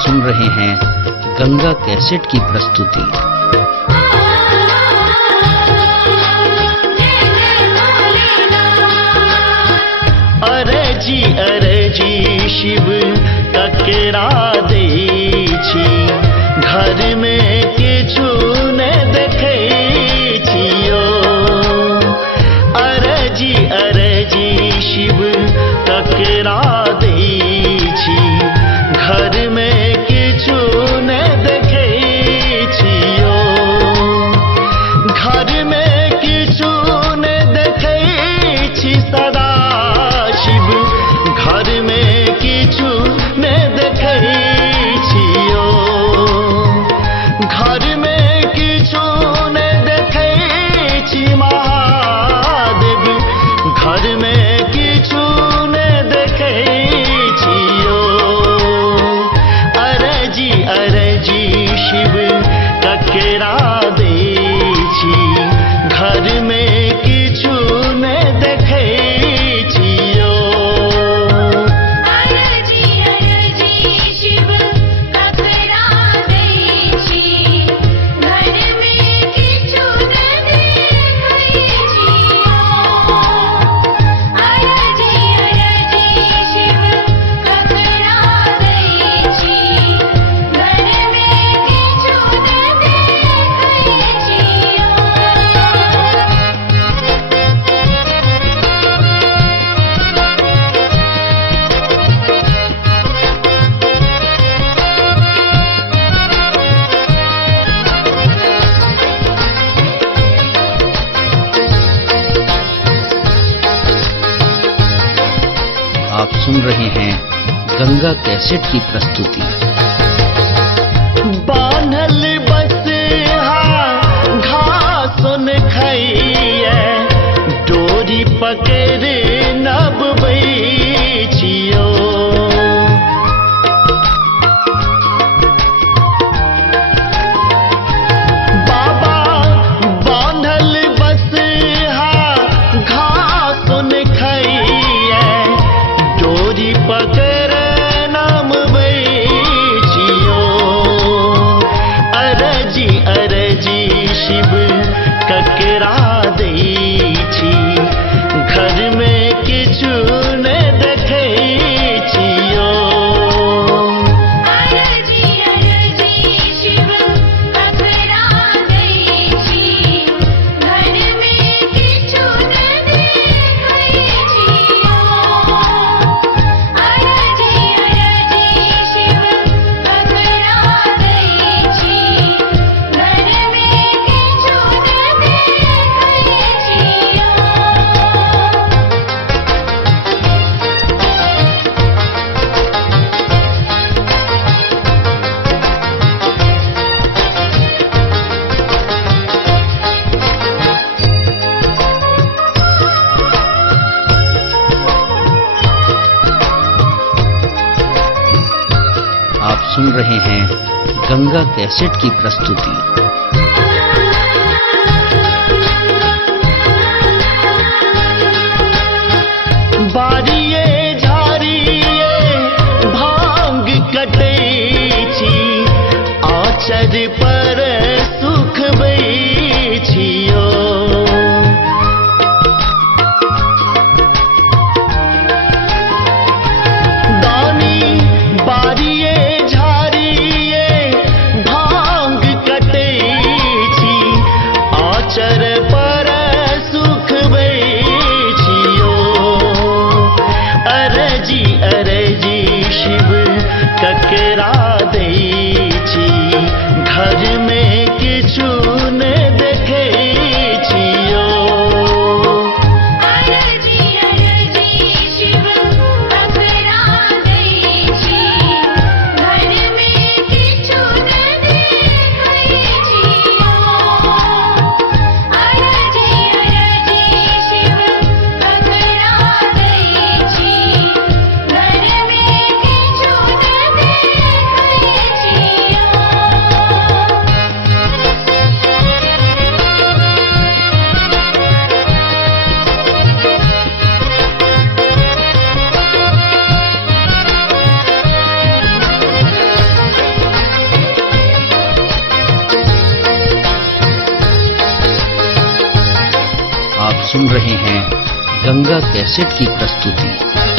सुन रहे हैं गंगा कैसेट की प्रस्तुति। अरे जी शिव ककरा दै छी, घर में किछु ने देखै छियो। अरे जी शिव ककरा दै छी, घर में किछु ने देखै छियो। घर में किछु ने देखै छी सदा शिव, घर में किछु ने देखै छियो। घर में किछु ने देखै छी महादेव, घर में किछु ने देखै छियो। अरे जी शिव ककरा दै छी, घर में किछु ने देखै छियो। आप सुन रहे हैं गंगा कैसेट की प्रस्तुति। बान्हल बसहा घास न खाइए, डोरी पकड़ नबबै छियो। बाबा बान्हल बसहा घास न खाइए, डोरी पकड़ नबबै छियो। अरे जी शिव ककरा दै छी, घर में किछु ने देखै छियो। आप सुन रहे हैं गंगा कैसेट की प्रस्तुति। बारिये झाड़िये भांग कटै छी, आचर पर सुख बै छियो। दानी बारिये झाड़िये भांग कटै छी, आचर पर सुख बै छियो। अरे जी शिव ककरा दै छी, घर गंगा कैसेट की प्रस्तुति।